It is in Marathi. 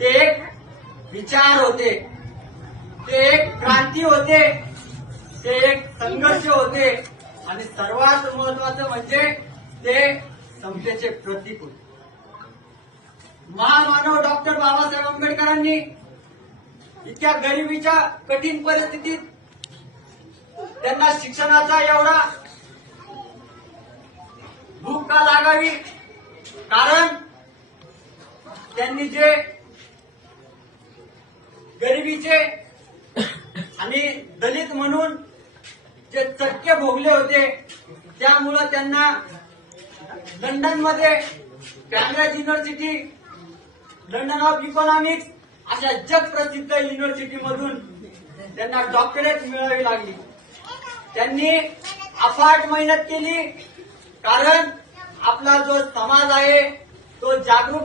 ते एक विचार होते, ते एक क्रांती होते, ते एक संघर्ष होते आणि सर्वात महत्वाचं म्हणजे ते समतेचे प्रतीक होते. महामानव डॉक्टर बाबासाहेब आंबेडकरांनी इतक्या गरिबीच्या कठीण परिस्थितीत त्यांना शिक्षणाचा एवढा भूक का लागावी, कारण त्यांनी जे गरिबीचे आणि दलित म्हणून जे चटके भोगले होते, त्यामुळं त्यांना लंडनमध्ये Cambridge university, London of economics अशा जगप्रसिद्ध युनिव्हर्सिटीमधून त्यांना डॉक्टरेट मिळवावी लागली. त्यांनी अफाट मेहनत केली, कारण आपला जो समाज आहे तो जागरूक